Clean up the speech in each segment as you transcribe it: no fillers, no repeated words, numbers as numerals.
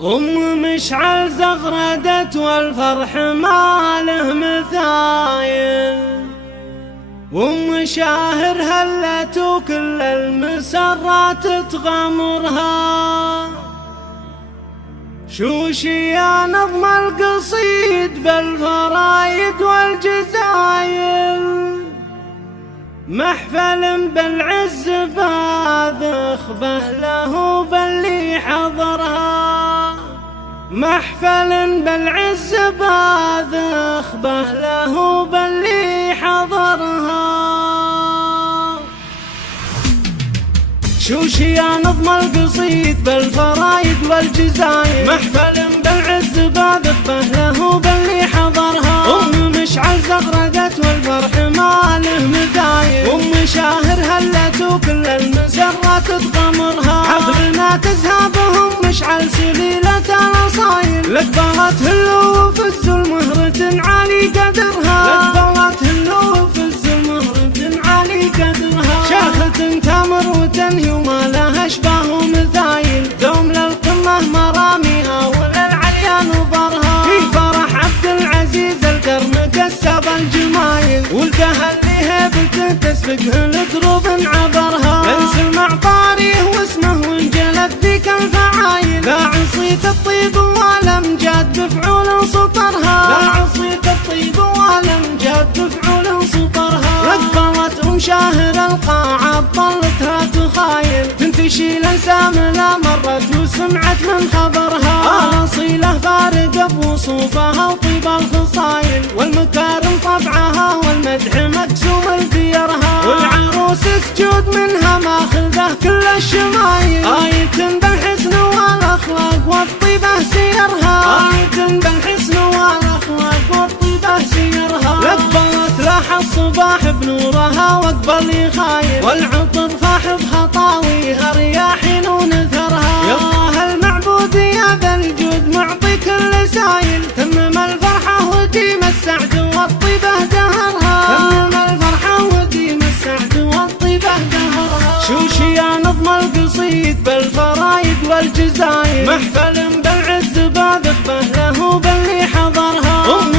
مشعل زغردت والفرح ما له مثايل، شاهر هلت وكل المسرات تغمرها. شوشي يا نظم القصيد بالفرايد والجزايل، محفل بالعز باذخ له باللي حضرها. محفل بالعز باذخ له باللي حضرها. شوشي يا نظم القصيد بالفرايد والجزاير، محفل بالعز باذخ له باللي حضرها. مشعل زغردت والفرح ما له مثايل، شاهر هلت وكل المسرات تغمرها. حفلنا تزهابهم مشعل سليلة الأصايل، لقبات هلو وفز المهرة عالي قدرها. لقبات هلو وفز المهرة عالي قدرها. شاخة تامر وتنهي وما لها اشباه مثايل، دوم للقمة مراميها وللعليا نظرها. في فرح عبد العزيز القرن كسب الجمايل، ولدها اللي هيبته تسبقه لدروب عبرها. انسل مع طاريه واسمه وانجلت ذيك الفعايل، لا عصيت الطيب والامجاد بفعول سطرها. لا عصيت الطيب والامجاد بفعول سطرها. رقبت شاهر القاعة طلتها تخايل، تنتشي الانسام لا مرت وسمعت من خبرها. اصيله فارقه بوصوفها وطيب الخصايل، والمكارم طبعها والمدح مقسوم البيرها. والعروس سجود منها ماخذه كل الشمايل، آية بالحسن والاخلاق والطيبه سيرها. آية بالحسن والاخلاق والطيبه سيرها. لقبت لاح الصباح بنورها واقبل يخايل، والعطر فاح بخطاويها رياحين ونثرها. يا الله المعبود يا ذا الجود معطي كل سايل، تمم الفرحه وديم السعد والطيبه دهرها. تمم الفرحه وديم السعد والطيبه دهرها. شوشي يا نظم القصيد بالفرايد والجزاير، محفل بالعز باذخ له باللي حضرها.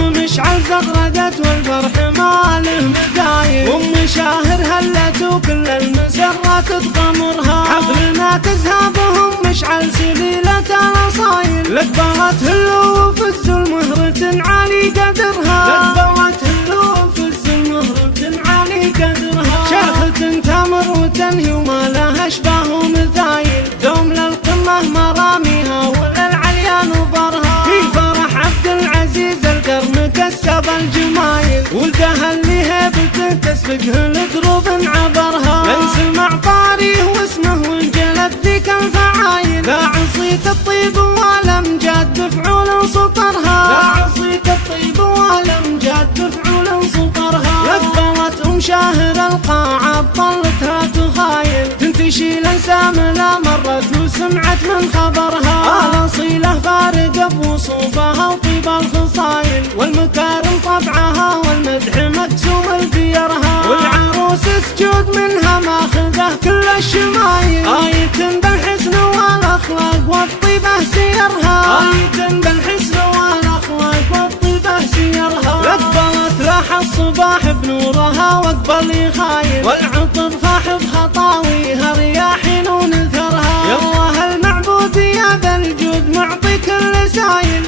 مشعل زغردت والفرح ما له مثايل، شاهر هلت وكل المسرات تغمرها. حفلنا تزهابهم مشعل سليلة الأصايل، لقبات هلو وفز المهرة عالي قدرها. لقبات هلو وفز المهرة عالي قدرها. شاخة تامر وتنهي وما لها اشباه مثايل، دوم للقمة مراميها وللعليا نظرها. في فرح عبد العزيز القرن كسب الجمايل، ولدها اللي هيبته تسبقه لدروب عبرها. انسل مع طاريه واسمه وانجلت ذيك الفعايل، لا عصيت الطيب والامجاد بفعول سطرها. لا عصيت الطيب والامجاد بفعول سطرها. لقبت شاهر القاعة طلتها تخايل، تنتشي الانسام لا مرت وسمعت من خبرها. الاصيله فارقه بوصوفها وطيب الخصايل، والمكارم طبعها والمدح مقسوم البيرها. والعروس سجود منها ماخذه كل الشمايل، آية بالحسن والاخلاق والطيبه سيرها. آية بالحسن والاخلاق والطيبه سيرها. لقبت لاح الصباح بنورها واقبل يخايل، والعطر فاح بخطاويها رياحين ونثرها. يا الله المعبود يا ذا الجود معطي كل سايل،